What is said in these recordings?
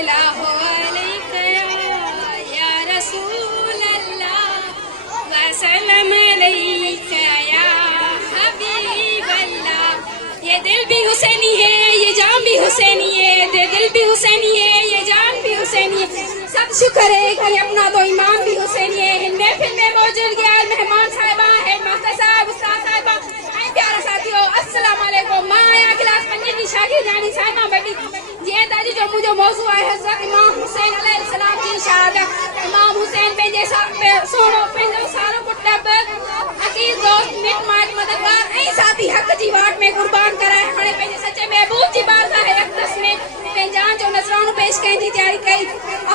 सल्लल्लाहु अलैहि या रसूल अल्लाह वसल्लम अलैका या हबीब अल्लाह। ये दिल भी हुसैनी है, ये जान भी हुसैनी है, ये दिल भी हुसैनी है, ये जान भी हुसैनी है। सब शुक्र है कि अपना तो ईमान भी हुसैनी है। इन महफिल में मौजूद गया मेहमान साहिबा है, मास्टर साहब, उस्ताद साहिबा, प्यारा साथियों, अस्सलाम वालेकुम। मां आया क्लास 5 की शागिर्द रानी साहिबा बेटी ये दादी जो मुझे मौजू है हज़रत इमाम हुसैन अलैहिस्सलाम की शहादत। इमाम हुसैन पे जैसा सोनो पेंदो सारो कुटब अकीद दोस्त मिट माट मददगार ऐ साथी हक जी वाट में कुर्बान कराए हणे पे सच्चे महबूब जी बारगाह है अक़दस में पे जान जो नजरानो पेश कई जी तैयारी कई।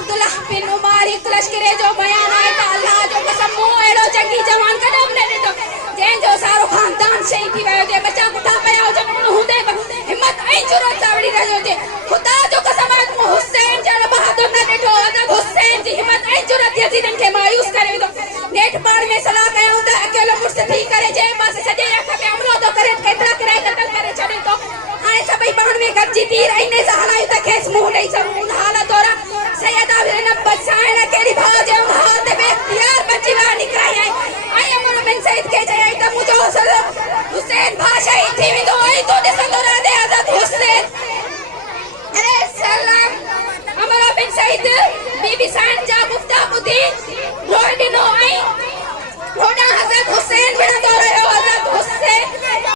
अब्दुल्लाह बिन उमर एक लश्करे जो बयान आए त अल्लाह जो कसम मो एड़ो जंगी जवान कदम न ॾिठो जंहिं जो सारो खानदान शहीद थी वियो जे बचा कुठा पिया हुजनि हूंदे हिम्मत ऐं जुरत सां वड़ी रहियो जे खुदा जो कसम आहे हुसैन जहिड़ो बहादुर न ॾिठो अदब हुसैन जी हिम्मत ऐं जुरत यज़ीदनि खे मायूस करे विधो। नेठि पाण में सलाह कयूं त अकेलो मुड़ुस थी करे जंहिं पासे सॼे रख में हमलो थो करे केतिरा किराए क़तल करे छॾे थो। हाणे सभई पाण में गॾिजी तीर ऐं नेज़ हलायूं त खेसि मुंहुं ॾेई सघूं। हालत दौरान सैयदा ज़ैनब साहिण कहिड़ी भाउ जे उन हाल ते बेइख्तियार बची ॿाहिरि निकिराई आई ऐं अमर बिन सईद खे चयई त मुंहिंजो हुसैन भाउ शहीद थी वेंदो ऐं तूं ॾिसंदो रहंदे हज़रत हुसैन अलैहिस्सलाम। अमर बिन सईद बीबी साहिण जा गुफ़्ता ॿुधी रोई ॾिनो ऐं होॾां हज़रत हुसैन विढ़ंदो रहियो। हज़रत हुसैन